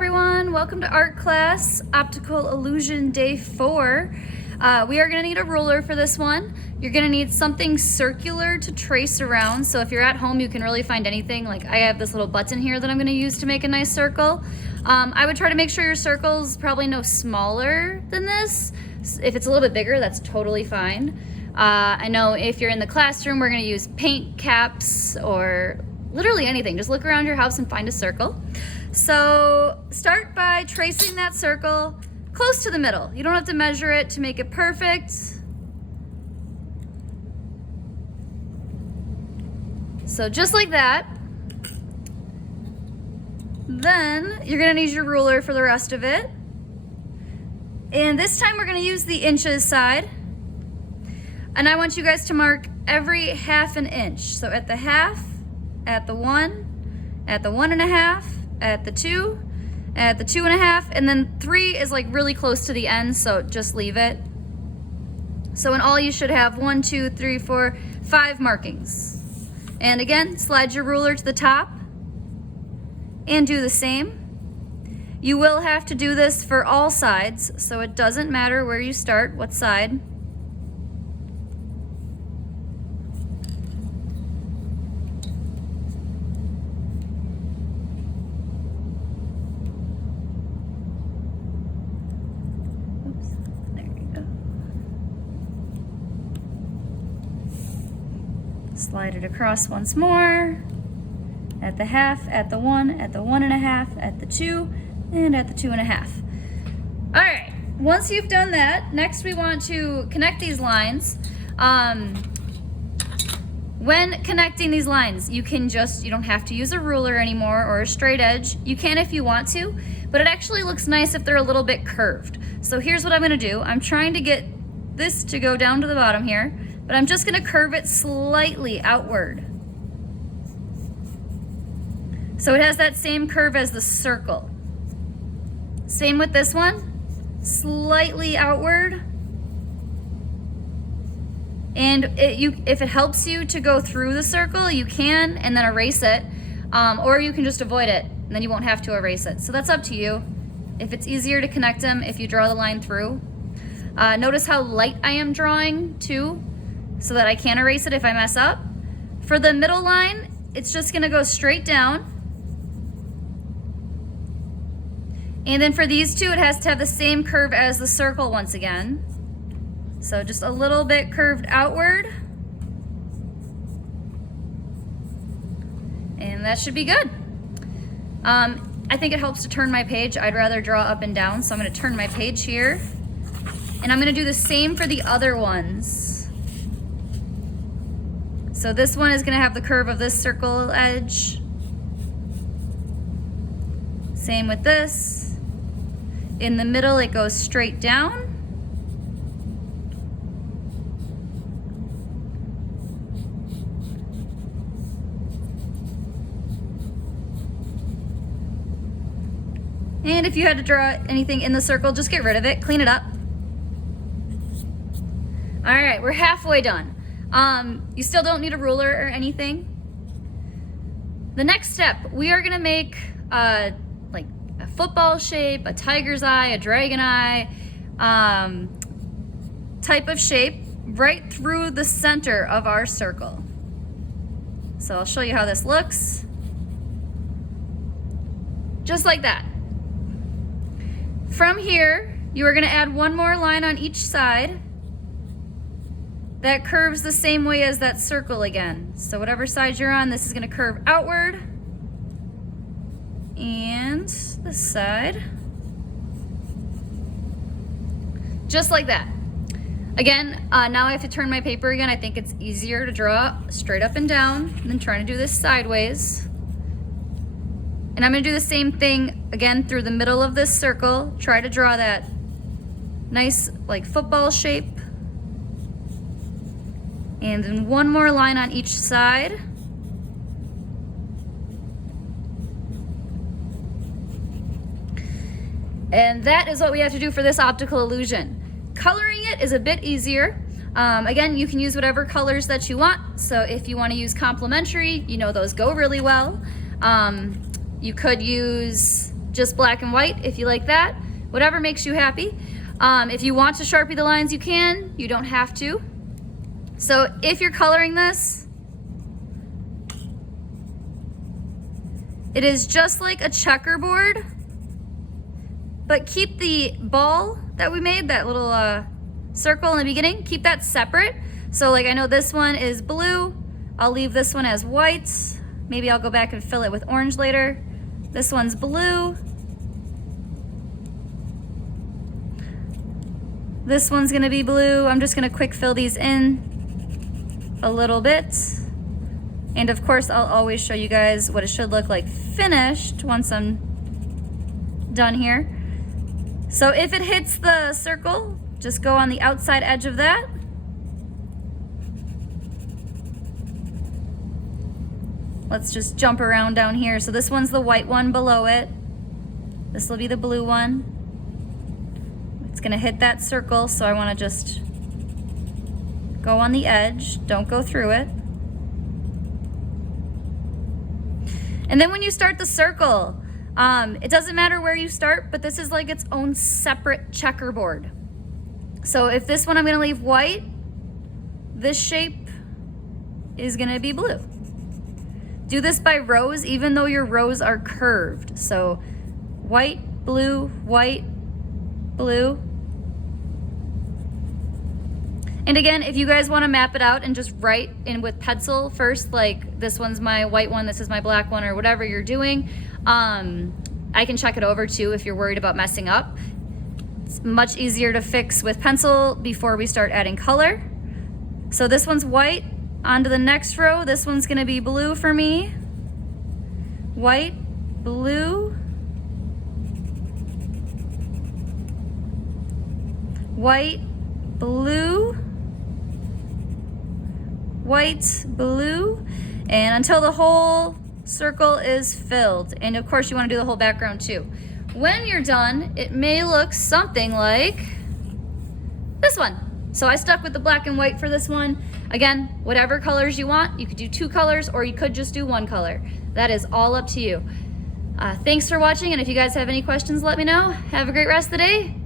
everyone, welcome to art class, Optical Illusion Day 4. We are going to need a ruler for this one. You're going to need something circular to trace around. So if you're at home, you can really find anything. Like I have this little button here that I'm going to use to make a nice circle. I would try to make sure your circle's probably no smaller than this. If it's a little bit bigger, that's totally fine. I know if you're in the classroom, we're going to use paint caps or literally anything. Just look around your house and find a circle. So start by tracing that circle close to the middle. You don't have to measure it to make it perfect. So just like that. Then you're gonna need your ruler for the rest of it. And this time we're gonna use the inches side. And I want you guys to mark every half an inch. So at the half, at the 1, at the 1.5, at the 2, at the 2.5, and then 3 is like really close to the end, so just leave it. So in all you should have 1, 2, 3, 4, 5 markings. And again, slide your ruler to the top and do the same. You will have to do this for all sides, so it doesn't matter where you start, what side. Slide it across once more, at the half, at the 1, at the 1.5, at the 2, and at the 2.5. All right, once you've done that, next we want to connect these lines. When connecting these lines, you don't have to use a ruler anymore or a straight edge. You can if you want to, but it actually looks nice if they're a little bit curved. So here's what I'm gonna do. I'm trying to get this to go down to the bottom here, but I'm just gonna curve it slightly outward. So it has that same curve as the circle. Same with this one, slightly outward. And if it helps you to go through the circle, you can, and then erase it, or you can just avoid it, and then you won't have to erase it. So that's up to you. If it's easier to connect them, if you draw the line through. Notice how light I am drawing too, so that I can't erase it if I mess up. For the middle line, it's just gonna go straight down. And then for these two, it has to have the same curve as the circle once again. So just a little bit curved outward. And that should be good. I think it helps to turn my page. I'd rather draw up and down, so I'm gonna turn my page here. And I'm gonna do the same for the other ones. So this one is gonna have the curve of this circle edge. Same with this. In the middle, it goes straight down. And if you had to draw anything in the circle, just get rid of it, clean it up. All right, we're halfway done. You still don't need a ruler or anything. The next step, we are gonna make like a football shape, a tiger's eye, a dragon eye, type of shape right through the center of our circle. So I'll show you how this looks. Just like that. From here, you are gonna add one more line on each side that curves the same way as that circle again. So whatever side you're on, this is gonna curve outward. And this side. Just like that. Again, now I have to turn my paper again. I think it's easier to draw straight up and down than trying to do this sideways. And I'm gonna do the same thing again through the middle of this circle. Try to draw that nice like football shape. And then one more line on each side. And that is what we have to do for this optical illusion. Coloring it is a bit easier. Again, you can use whatever colors that you want. So if you want to use complementary, you know those go really well. You could use just black and white if you like that. Whatever makes you happy. If you want to Sharpie the lines, you can. You don't have to. So if you're coloring this, it is just like a checkerboard, but keep the ball that we made, that little circle in the beginning, keep that separate. So like I know this one is blue, I'll leave this one as white. Maybe I'll go back and fill it with orange later. This one's blue. This one's gonna be blue. I'm just gonna quick fill these in a little bit. And of course, I'll always show you guys what it should look like finished once I'm done here. So if it hits the circle, just go on the outside edge of that. Let's just jump around down here. So this one's the white one below it. This will be the blue one. It's gonna hit that circle, so I wanna just go on the edge, don't go through it. And then when you start the circle, it doesn't matter where you start, but this is like its own separate checkerboard. So if this one I'm gonna leave white, this shape is gonna be blue. Do this by rows, even though your rows are curved. So white, blue, white, blue. And again, if you guys wanna map it out and just write in with pencil first, like this one's my white one, this is my black one, or whatever you're doing, I can check it over too if you're worried about messing up. It's much easier to fix with pencil before we start adding color. So this one's white. On to the next row. This one's gonna be blue for me. White, blue. White, blue. White, blue. And until the whole circle is filled. And of course you wanna do the whole background too. When you're done, it may look something like this one. So I stuck with the black and white for this one. Again, whatever colors you want, you could do 2 colors or you could just do 1 color. That is all up to you. Thanks for watching, and if you guys have any questions, let me know. Have a great rest of the day.